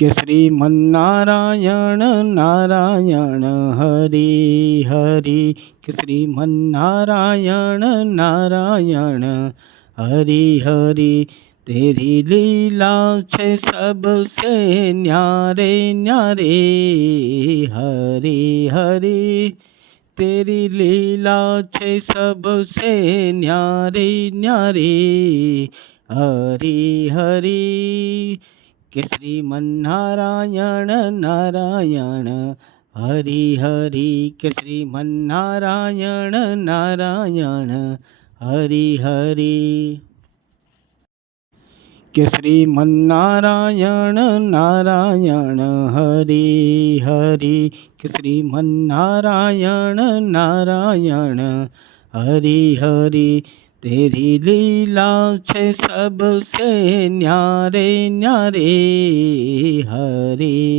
કે શ્રીમન્નારાયણ નારાયણ હરિ હરિ, કે શ્રીમન્નારાયણ નારાયણ હરિ હરિ, તેરી લીલા છે સબસે ન્યારે ન્યારે, હરિ હરિ તેરી લીલા છે સબસે ન્યારે ન્યારે, હરિ હરિ, કે શ્રીમન્નારાયણ નારાયણ હરિ હરિ, કે શ્રીમન્નારાયણ નારાયણ હરિ હરિ, કે શ્રીમન્નારાયણ નારાયણ હરિ હરિ, કે શ્રીમન્નારાયણ નારાયણ હરિ હરિ, તેરી લીલા છે સબસે ન્યારે ન્યારે, હરિ